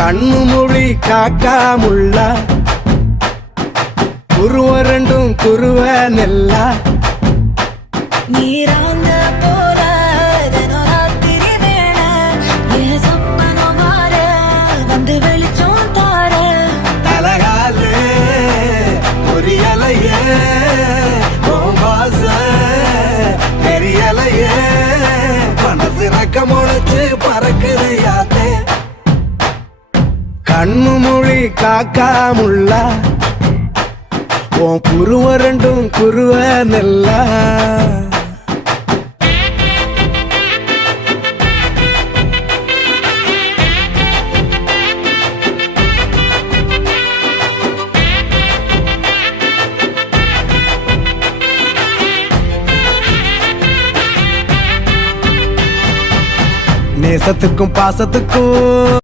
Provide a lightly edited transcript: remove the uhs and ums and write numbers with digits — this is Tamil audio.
கண்ணு மொழி காக்காமுள்ள குருவ ரெண்டும் குருவ நெல்லா நீராங்க போல தினராத்திரி வேண என் சொப்பனம் மாற வந்து வெளிச்சம் தார தலகாலே பொரியலையே ஓம்பாச பெரியலையே மனசு ரக்க முளைச்சு பறக்குது யாத்தே கண்ணு மொழி காக்காமுள்ள உன் குருவ ரெண்டும் குருவ நெல்லா நேசத்துக்கும் பாசத்துக்கும்